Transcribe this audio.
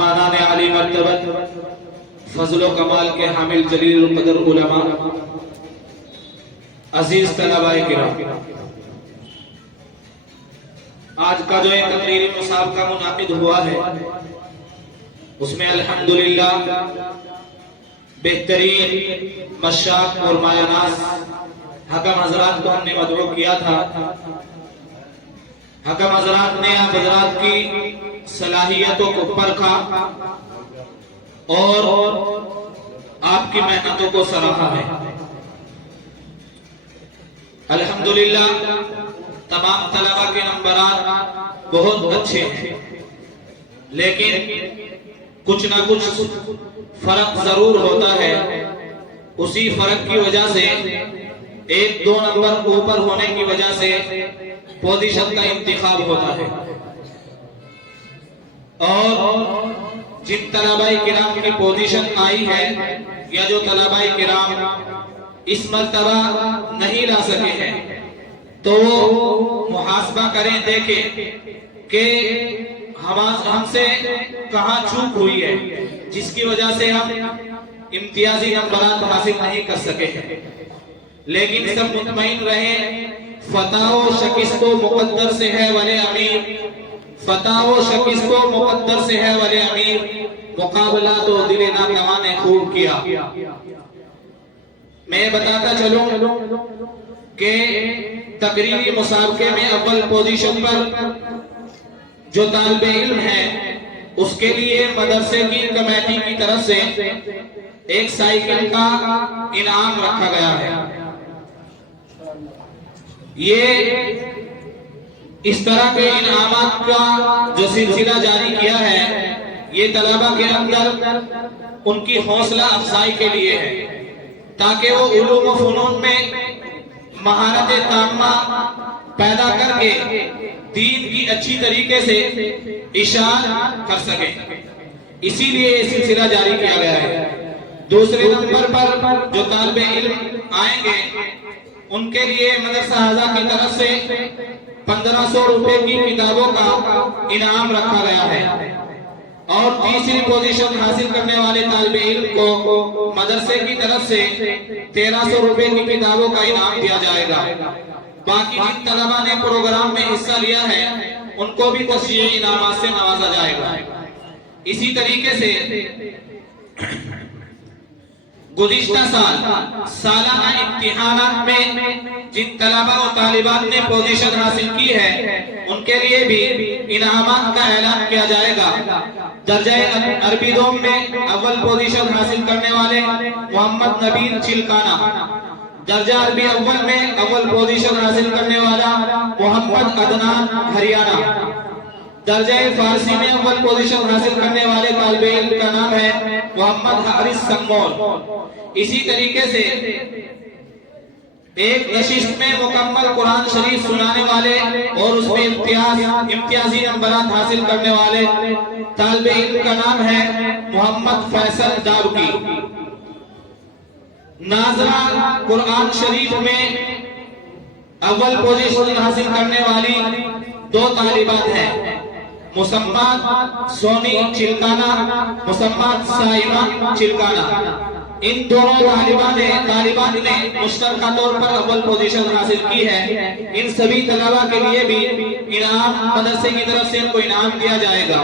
मेहमानान आली मर्तबत फजल व कमाल के हामिल जलील कदर उलमा, अजीज तलबाए किराम, आज का जो एक तकरीरी मुसाबका मुनाकिद हुआ है उसमें अल्हम्दुलिल्लाह बेहतरीन मशाक और मायानाज हकम हजरात को हमने मदऊ किया था। हकम हजरात ने आप हजरात की सलाहियतों को परखा और आपकी मेहनतों को सराहा है। अल्हम्दुलिल्लाह तमाम तलबा के नंबरात बहुत अच्छे हैं, लेकिन कुछ ना कुछ फर्क जरूर होता है। उसी फर्क की वजह से एक दो नंबर ऊपर होने की वजह से पोजीशन का इंतखाब होता है। और जिन तलबाए किराम की पोजीशन आई है या जो तलबाए किराम इस मर्तबा नहीं ला सके हैं, तो वो मुहासबा करें, देखें कि हमसे कहाँ चूक हुई है जिसकी वजह से हम इम्तियाजी नंबरात हासिल नहीं कर सके हैं। लेकिन सब मुतमईन रहें, फताओ शिकस्तो मुकद्दर से है वले अमीर, फताओ शिकस्तो मुकद्दर से है वले अमीर, मुकाबला तो दिले नातवा ने खूब किया। मैं बताता चलूं कि तकरीरी मुसाबके में अव्वल पोजीशन पर जो तालिबे इल्म है उसके लिए मदरसे की कमेटी की तरफ से एक साइकिल का इनाम रखा गया है। ये इस तरह के इनामात का जो सिलसिला जारी किया है, ये तलबा के अंदर उनकी हौसला अफजाई के लिए है, ताकि वो उलूम व फनून में महारत ताम्मा पैदा करके दीन की अच्छी तरीके से इशार कर सके। इसीलिए ये सिलसिला जारी किया गया है। दूसरे नंबर पर जो तालिबे इल्म आएंगे उनके लिए मदरसा हाजा की तरफ से 1500 रुपए की किताबों का इनाम रखा गया है। और तीसरी पोजीशन हासिल करने वाले तालिबे इल्म को मदरसे की तरफ से 1300 रुपए की किताबों का इनाम दिया जाएगा। बाकी जिन तलबा ने प्रोग्राम में हिस्सा लिया है उनको भी तस्वीर इनामात से नवाजा जाएगा। इसी तरीके से गुज़िश्ता साल सालाना इम्तिहानात में जिन तलबा और तालिबान ने पोजीशन हासिल की है उनके लिए भी इनामात का ऐलान किया जाएगा। दर्जा अरबी दोम में अव्वल पोजीशन हासिल करने वाले मोहम्मद नबील चिलकाना, दर्जा अरबी अव्वल में अव्वल पोजीशन हासिल करने वाला मोहम्मद अदनान हरियाणा, दर्जा फारसी में अव्वल पोजीशन हासिल करने वाले तालिबे इल्म का नाम है मोहम्मद हारिस संगोल। इसी तरीके से एक नशिस्त में मुकम्मल कुरान शरीफ सुनाने वाले और उसमें इम्तियाजी नंबरात हासिल करने वाले तालिबे इल्म का नाम है मोहम्मद फैसल दावकी। नाजरा कुरान शरीफ में अव्वल पोजीशन हासिल करने वाली दो तालिबात हैं, मुसम्मत सोनी चिलकाना, मुसम्मत साइमा चिलकाना। इन दोनों तालिबान ने मुश्तरका तौर पर अव्वल पोजीशन हासिल की है। इन सभी तलबा के लिए भी इनाम मदरसे की तरफ से इनको इनाम दिया जाएगा।